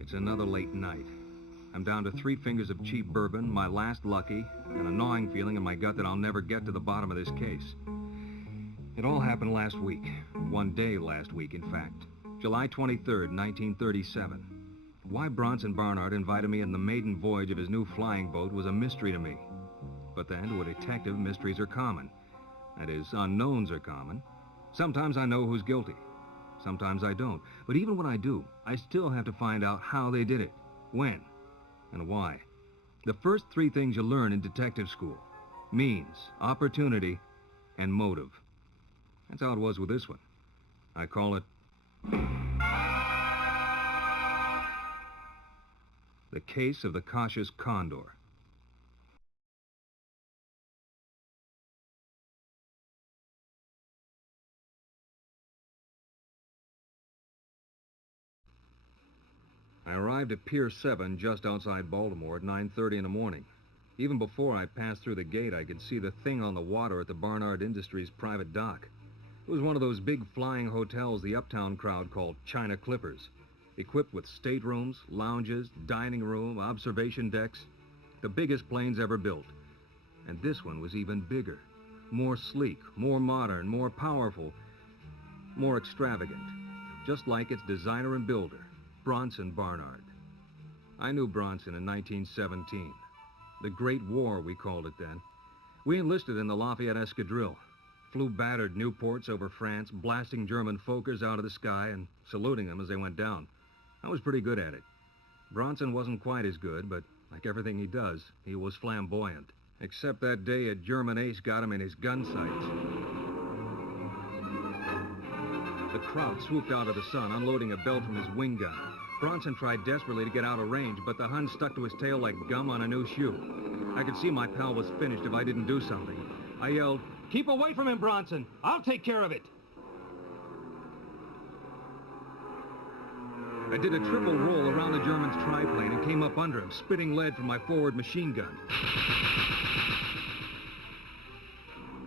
It's another late night. I'm down to 3 fingers of cheap bourbon, my last lucky, and a gnawing feeling in my gut that I'll never get to the bottom of this case. It all happened last week. One day last week, in fact. July 23rd, 1937. Why Bronson Barnard invited me in the maiden voyage of his new flying boat was a mystery to me. But then, to a detective, mysteries are common. That is, unknowns are common. Sometimes I know who's guilty. Sometimes I don't. But even when I do, I still have to find out how they did it, when, and why. The first 3 things you learn in detective school: means, opportunity, and motive. That's how it was with this one. I call it the case of the Caustious Condor. I arrived at Pier 7 just outside Baltimore at 9:30 in the morning. Even before I passed through the gate, I could see the thing on the water at the Barnard Industries private dock. It was one of those big flying hotels the uptown crowd called China Clippers, equipped with staterooms, lounges, dining room, observation decks, the biggest planes ever built. And this one was even bigger, more sleek, more modern, more powerful, more extravagant, just like its designer and builder, Bronson Barnard. I knew Bronson in 1917. The Great War, we called it then. We enlisted in the Lafayette Escadrille, flew battered Nieuports over France, blasting German Fokkers out of the sky and saluting them as they went down. I was pretty good at it. Bronson wasn't quite as good, but like everything he does, he was flamboyant. Except that day a German ace got him in his gun sights. The crowd swooped out of the sun, unloading a belt from his wing gun. Bronson tried desperately to get out of range, but the Hun stuck to his tail like gum on a new shoe. I could see my pal was finished if I didn't do something. I yelled, "Keep away from him, Bronson! I'll take care of it!" I did a triple roll around the German's triplane and came up under him, spitting lead from my forward machine gun.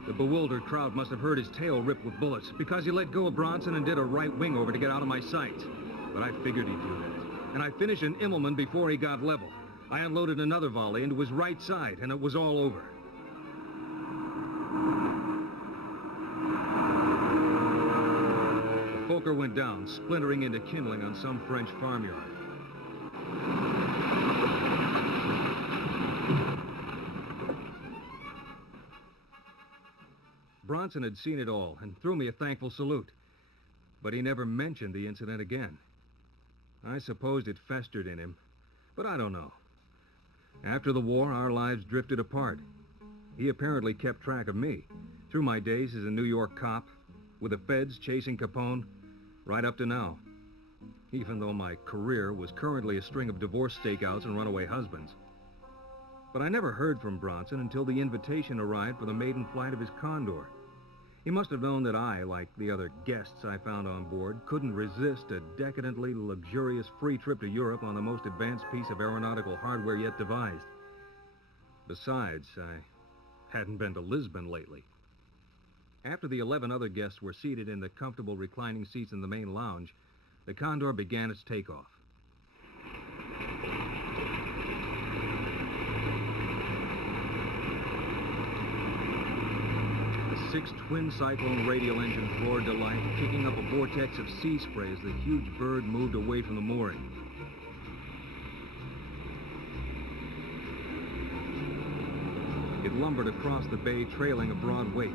The bewildered crowd must have heard his tail ripped with bullets, because he let go of Bronson and did a right wing over to get out of my sights. But I figured he'd do that. And I finished an Immelman before he got level. I unloaded another volley into his right side, and it was all over. The Fokker went down, splintering into kindling on some French farmyard. Bronson had seen it all and threw me a thankful salute. But he never mentioned the incident again. I supposed it festered in him, but I don't know. After the war, our lives drifted apart. He apparently kept track of me, through my days as a New York cop, with the feds chasing Capone, right up to now. Even though my career was currently a string of divorce stakeouts and runaway husbands. But I never heard from Bronson until the invitation arrived for the maiden flight of his Condor. He must have known that I, like the other guests I found on board, couldn't resist a decadently luxurious free trip to Europe on the most advanced piece of aeronautical hardware yet devised. Besides, I hadn't been to Lisbon lately. After the 11 other guests were seated in the comfortable reclining seats in the main lounge, the Condor began its takeoff. The 6 twin-cyclone radial engines roared to life, kicking up a vortex of sea spray as the huge bird moved away from the mooring. It lumbered across the bay, trailing a broad wake.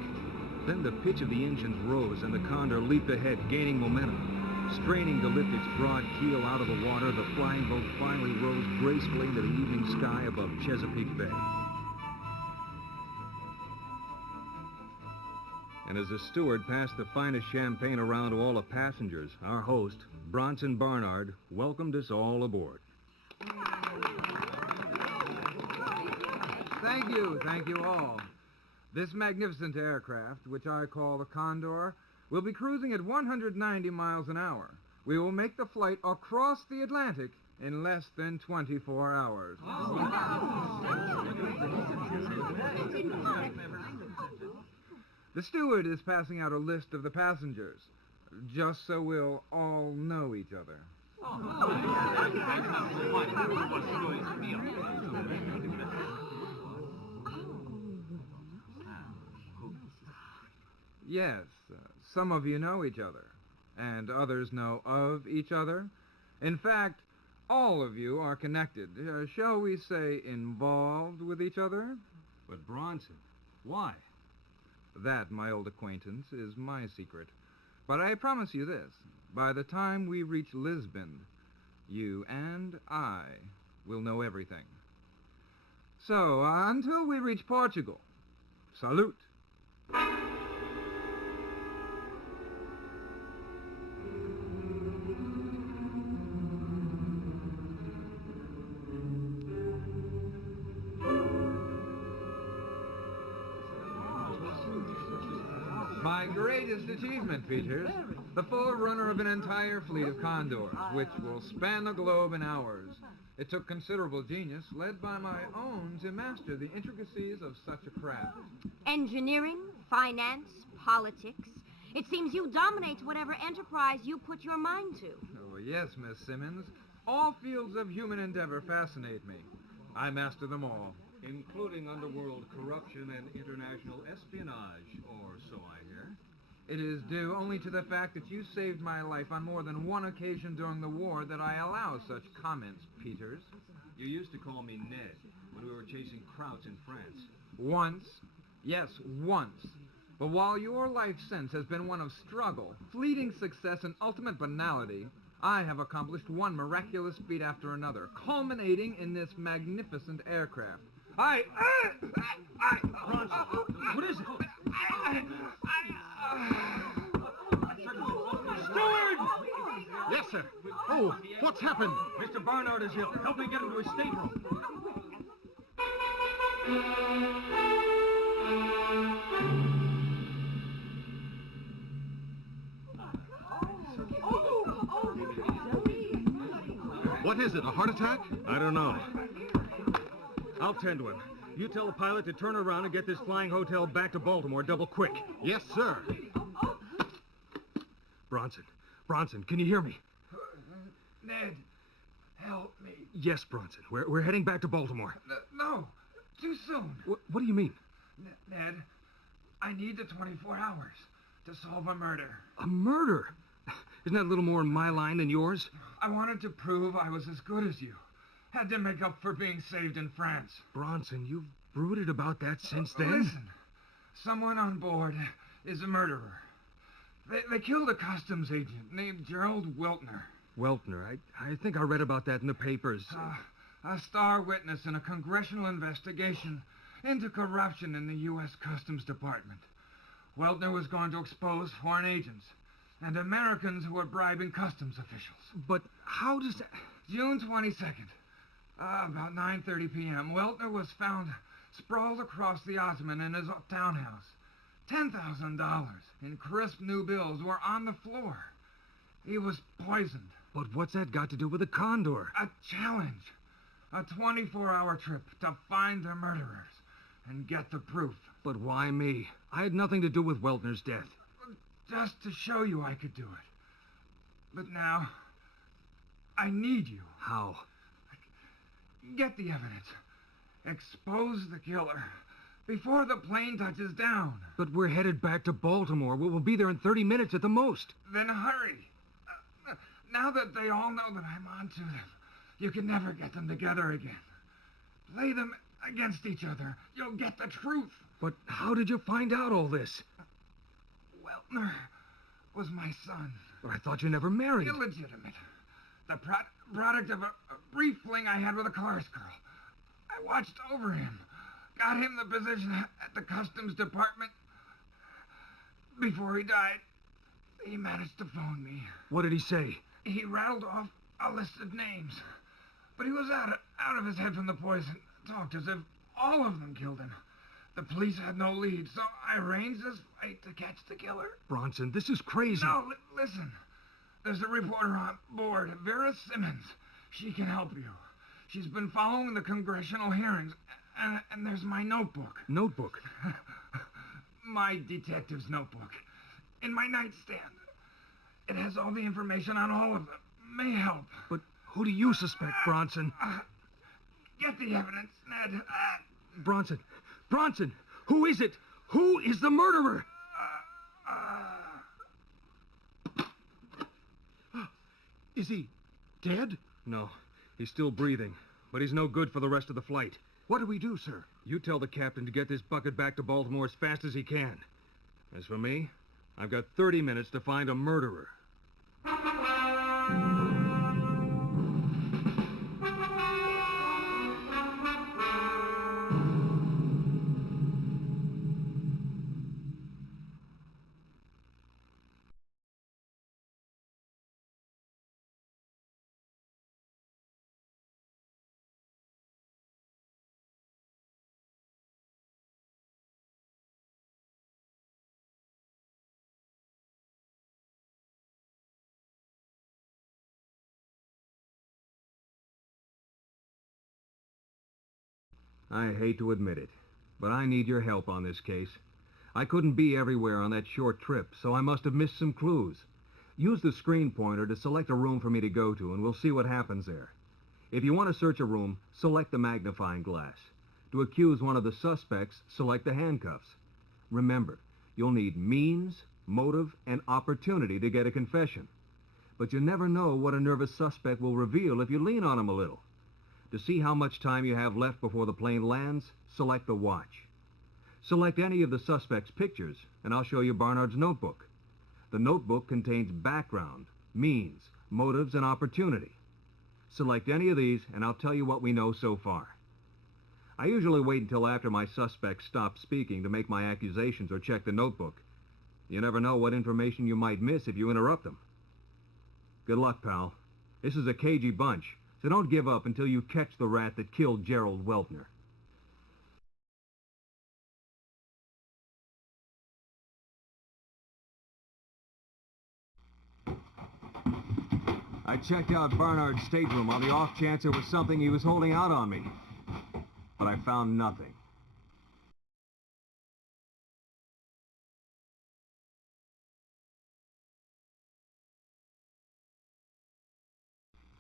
Then the pitch of the engines rose, and the Condor leaped ahead, gaining momentum. Straining to lift its broad keel out of the water, the flying boat finally rose gracefully into the evening sky above Chesapeake Bay. And as the steward passed the finest champagne around to all the passengers, our host, Bronson Barnard, welcomed us all aboard. Thank you all. This magnificent aircraft, which I call the Condor, will be cruising at 190 miles an hour. We will make the flight across the Atlantic in less than 24 hours. The steward is passing out a list of the passengers, just so we'll all know each other. Yes, some of you know each other, and others know of each other. In fact, all of you are connected, shall we say involved with each other? But Bronson, why? That, my old acquaintance, is my secret. But I promise you this, by the time we reach Lisbon, you and I will know everything. So, until we reach Portugal, salute. My greatest achievement, Peters. The forerunner of an entire fleet of Condors, which will span the globe in hours. It took considerable genius, led by my own, to master the intricacies of such a craft. Engineering, finance, politics. It seems you dominate whatever enterprise you put your mind to. Oh, yes, Miss Simmons. All fields of human endeavor fascinate me. I master them all. Including underworld corruption and international espionage, or so I hear. It is due only to the fact that you saved my life on more than one occasion during the war that I allow such comments, Peters. You used to call me Ned when we were chasing Krauts in France. Once. Yes, once. But while your life since has been one of struggle, fleeting success, and ultimate banality, I have accomplished one miraculous feat after another, culminating in this magnificent aircraft. Bronson, what is it? Steward! Yes, sir. Oh, what's happened? Mr. Barnard is ill. Help me get him to his stateroom. What is it, a heart attack? I don't know. I'll tend to him. You tell the pilot to turn around and get this flying hotel back to Baltimore double quick. Yes, sir. Bronson, can you hear me? Ned, help me. Yes, Bronson. We're heading back to Baltimore. No, too soon. What do you mean? Ned, I need the 24 hours to solve a murder. A murder? Isn't that a little more in my line than yours? I wanted to prove I was as good as you. Had to make up for being saved in France. Bronson, you've brooded about that since then? Listen, someone on board is a murderer. They killed a customs agent named Gerald Weltner. Weltner, I think I read about that in the papers. A star witness in a congressional investigation into corruption in the U.S. Customs Department. Weltner was going to expose foreign agents and Americans who were bribing customs officials. But how does that... June 22nd, about 9:30 p.m., Weltner was found sprawled across the ottoman in his townhouse. $10,000 in crisp new bills were on the floor. He was poisoned. But what's that got to do with the Condor? A challenge. A 24-hour trip to find the murderers and get the proof. But why me? I had nothing to do with Weltner's death. Just to show you I could do it. But now, I need you. How? Get the evidence. Expose the killer before the plane touches down. But we're headed back to Baltimore. We'll be there in 30 minutes at the most. Then hurry. Now that they all know that I'm onto them, you can never get them together again. Play them against each other. You'll get the truth. But how did you find out all this? Weltner was my son. But I thought you never married. Illegitimate. The product of a brief fling I had with a chorus girl. I watched over him. Got him the position at the Customs Department. Before he died, he managed to phone me. What did he say? He rattled off a list of names. But he was out of his head from the poison. Talked as if all of them killed him. The police had no lead, so I arranged this fight to catch the killer. Bronson, this is crazy. No, listen. There's a reporter on board, Vera Simmons. She can help you. She's been following the congressional hearings, and there's my notebook. Notebook? My detective's notebook. In my nightstand. It has all the information on all of them. may help. But who do you suspect, Bronson? Get the evidence, Ned. Bronson! Bronson! Who is it? Who is the murderer? Is he dead? No, he's still breathing, but he's no good for the rest of the flight. What do we do, sir? You tell the captain to get this bucket back to Baltimore as fast as he can. As for me, I've got 30 minutes to find a murderer. I hate to admit it, but I need your help on this case. I couldn't be everywhere on that short trip, so I must have missed some clues. Use the screen pointer to select a room for me to go to, and we'll see what happens there. If you want to search a room, select the magnifying glass. To accuse one of the suspects, select the handcuffs. Remember, you'll need means, motive, and opportunity to get a confession. But you never know what a nervous suspect will reveal if you lean on him a little. To see how much time you have left before the plane lands, select the watch. Select any of the suspect's pictures, and I'll show you Barnard's notebook. The notebook contains background, means, motives, and opportunity. Select any of these, and I'll tell you what we know so far. I usually wait until after my suspects stop speaking to make my accusations or check the notebook. You never know what information you might miss if you interrupt them. Good luck, pal. This is a cagey bunch, so don't give up until you catch the rat that killed Gerald Weltner. I checked out Barnard's stateroom on the off chance there was something he was holding out on me. But I found nothing.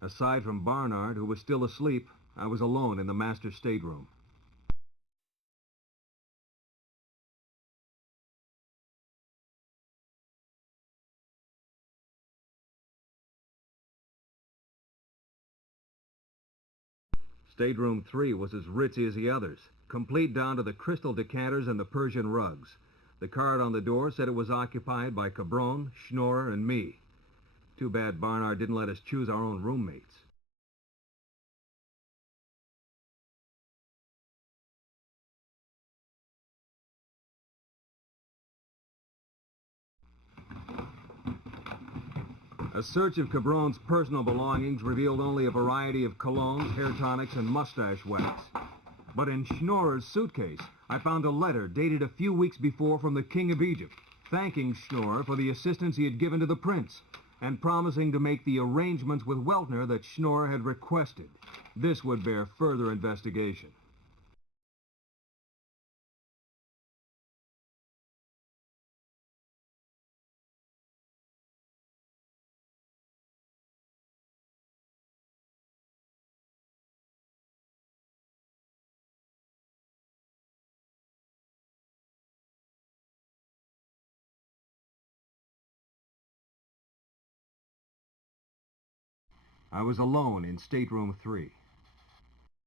Aside from Barnard, who was still asleep, I was alone in the master stateroom. Stateroom 3 was as ritzy as the others, complete down to the crystal decanters and the Persian rugs. The card on the door said it was occupied by Cabron, Schnorrer, and me. Too bad Barnard didn't let us choose our own roommates. A search of Cabron's personal belongings revealed only a variety of colognes, hair tonics, and mustache wax. But in Schnorrer's suitcase, I found a letter dated a few weeks before from the King of Egypt, thanking Schnorrer for the assistance he had given to the prince, and promising to make the arrangements with Weltner that Schnorrer had requested. This would bear further investigation. I was alone in stateroom 3.